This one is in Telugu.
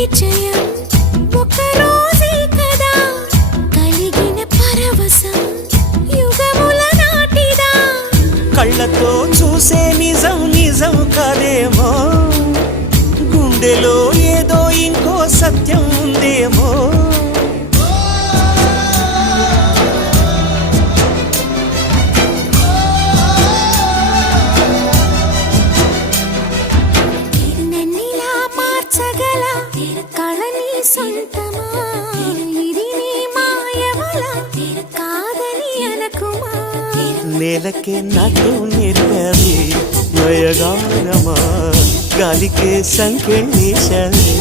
పరిచయం ఒక రోజే కదా కలిగిన పరవశం యుగముల నాటిదా కళ్ళతో చూసే నిజం నిజం కాదేమో గుండెలో ఏదో ఇంకో సత్యం ఉందేమో నన్నిలా మార్చగల కళని సొంతమా ఇది నీ మాయవల కాదని అనకుమా నేలకే నాటు నేర్పవి నయగారమా గాలికే సంకెళ్ళేశావే